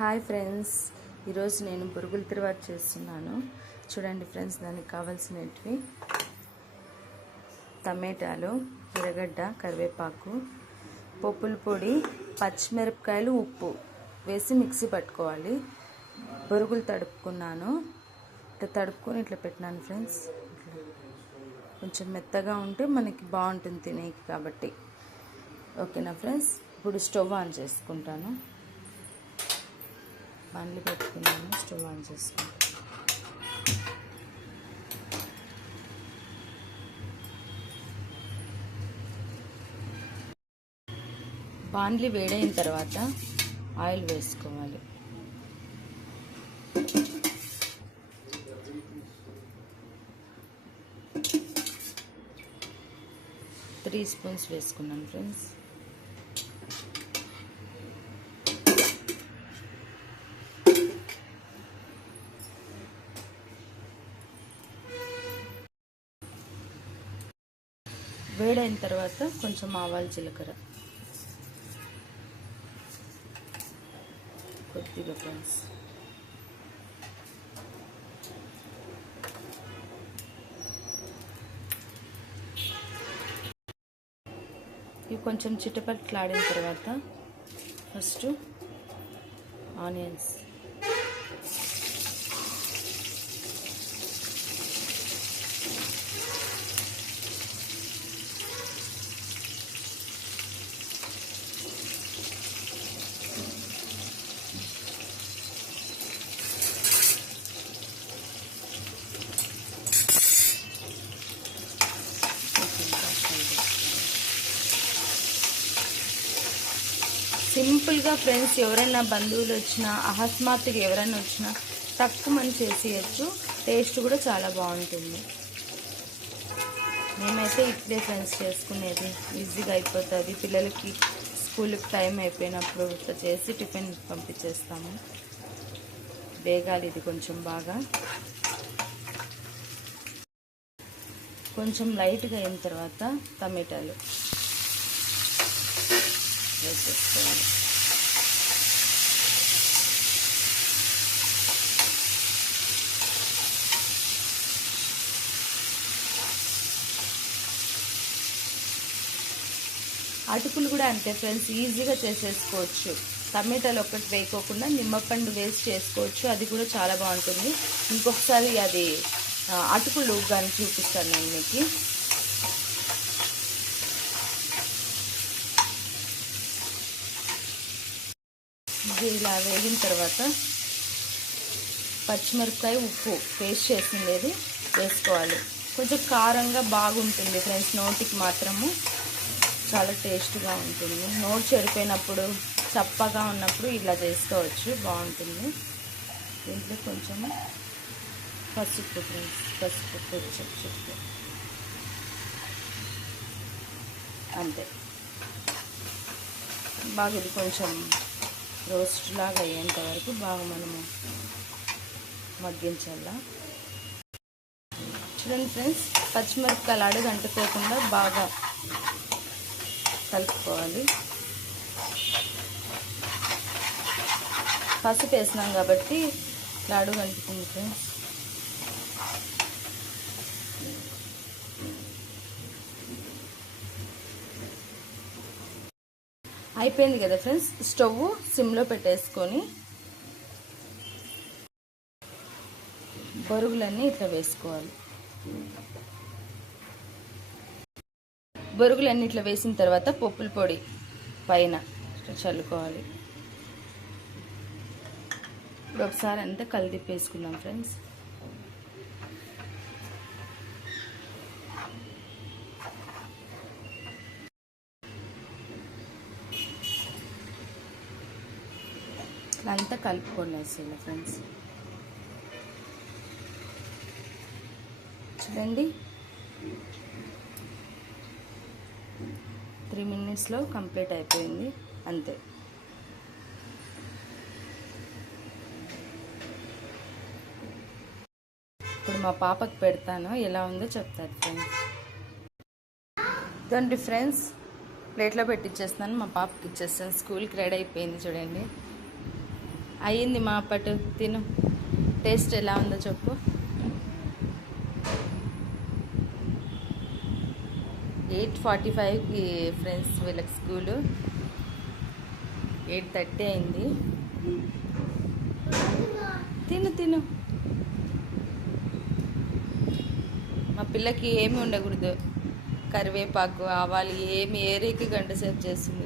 Hi friends, ఈరోజు నేను బొరుగుల తిరువాత చేస్తున్నాను. చూడండి ఫ్రెండ్స్, దానికి కావాల్సినవి టమాటాలు, ఎర్రగడ్డ, కరివేపాకు, పప్పుల పొడి, పచ్చిమిరపకాయలు, ఉప్పు వేసి మిక్సీ పట్టుకోవాలి. బొరుగులు తడుపుకున్నాను. ఇట్లా తడుపుకొని ఇట్లా పెట్టినాను ఫ్రెండ్స్. కొంచెం మెత్తగా ఉంటే మనకి బాగుంటుంది తినేకి కాబట్టి. ఓకేనా ఫ్రెండ్స్, ఇప్పుడు స్టవ్ ఆన్ చేసుకుంటాను. బాండ్లి పెట్టుకున్నాను, స్టవ్ ఆన్ చేసుకుంటాను. బాండ్లి వేడైన తర్వాత ఆయిల్ వేసుకోవాలి. త్రీ స్పూన్స్ వేసుకున్నాను ఫ్రెండ్స్. వేడైన తర్వాత కొంచెం ఆవాలు, జీలకర్ర కొద్దిగా ఫ్రెండ్స్. ఇవి కొంచెం చిటపట్లాడిన తర్వాత ఫస్ట్ ఆనియన్స్, సింపుల్గా ఫ్రెండ్స్, ఎవరైనా బంధువులు వచ్చినా, అకస్మాత్తుగా ఎవరైనా వచ్చినా తక్కువ మంది చేసేయచ్చు. టేస్ట్ కూడా చాలా బాగుంటుంది. మేమైతే ఇట్లే ఫ్రెండ్స్ చేసుకునేది, ఈజీగా అయిపోతుంది. పిల్లలకి స్కూల్కి టైం అయిపోయినప్పుడు ఇట్లా చేసి టిఫిన్ పంపించేస్తాము. వేగాలి ఇది కొంచెం బాగా. కొంచెం లైట్గా అయిన తర్వాత టమాటాలు వేసేసుకోవాలి. అటుకులు కూడా అంతే ఫ్రెండ్స్, ఈజీగా చేసేసుకోవచ్చు. టమాటాలు ఒక్కటి వేయకోకుండా నిమ్మపండు వేసి చేసుకోవచ్చు, అది కూడా చాలా బాగుంటుంది. ఇంకొకసారి అది అటుకులు కానీ చూపిస్తాను నేను మీకు. ఇది ఇలా వేగిన తర్వాత పచ్చిమిరపకాయ, ఉప్పు పేస్ట్ చేసిండేది వేసుకోవాలి. కొంచెం కారంగా బాగుంటుంది ఫ్రెండ్స్, నోటికి మాత్రము చాలా టేస్ట్గా ఉంటుంది. నోటు చెడిపోయినప్పుడు, చప్పగా ఉన్నప్పుడు ఇలా చేసుకోవచ్చు, బాగుంటుంది. దీంట్లో కొంచెం పసుపు ఫ్రెండ్స్, పసుపు చెప్పు అంతే. బాగా ఇది కొంచెం రోస్ట్ లాగా అయ్యేంత వరకు బాగా మనము మగ్గించాలా. చూడండి ఫ్రెండ్స్, పచ్చిమిరపకాయలు అడుగు అంటుకోకుండా బాగా కలుపుకోవాలి. పసుపు వేసినాం కాబట్టి ఇట్లా అడుగు అంటుకుంది ఫ్రెండ్స్. అయిపోయింది కదా ఫ్రెండ్స్. స్టవ్ సిమ్లో పెట్టేసుకొని బొరుగులన్నీ ఇట్లా వేసుకోవాలి. బొరుగులన్నీ ఇట్లా వేసిన తర్వాత పప్పుల పొడి పైన ఇట్లా చల్లుకోవాలి. ఇప్పుడు ఒకసారి అంతా కలిదిప్పేసుకుందాం ఫ్రెండ్స్. ఇట్లా అంతా కలుపుకోండి అసలు ఫ్రెండ్స్. చూడండి, 3 minutesలో కంప్లీట్ అయిపోయింది, అంతే. ఇప్పుడు మా పాపకు పెడతాను, ఎలా ఉందో చెప్తారు ఫ్రెండ్స్. ఇదండి ఫ్రెండ్స్, ప్లేట్లో పెట్టిచ్చేస్తున్నాను, మా పాపకి ఇచ్చేస్తాను. స్కూల్కి రెడీ అయిపోయింది చూడండి. అయ్యింది మా పట్టు తిను. టేస్ట్ ఎలా ఉందో చెప్పు. 8:45కి ఫ్రెండ్స్ వీళ్ళకి స్కూలు, 8:30 అయింది. తిను తిను. మా పిల్లకి ఏమి ఉండకూడదు, కరివేపాకు ఆవాలు ఏమి ఏరేకి గంట సేపు చేస్తుంది.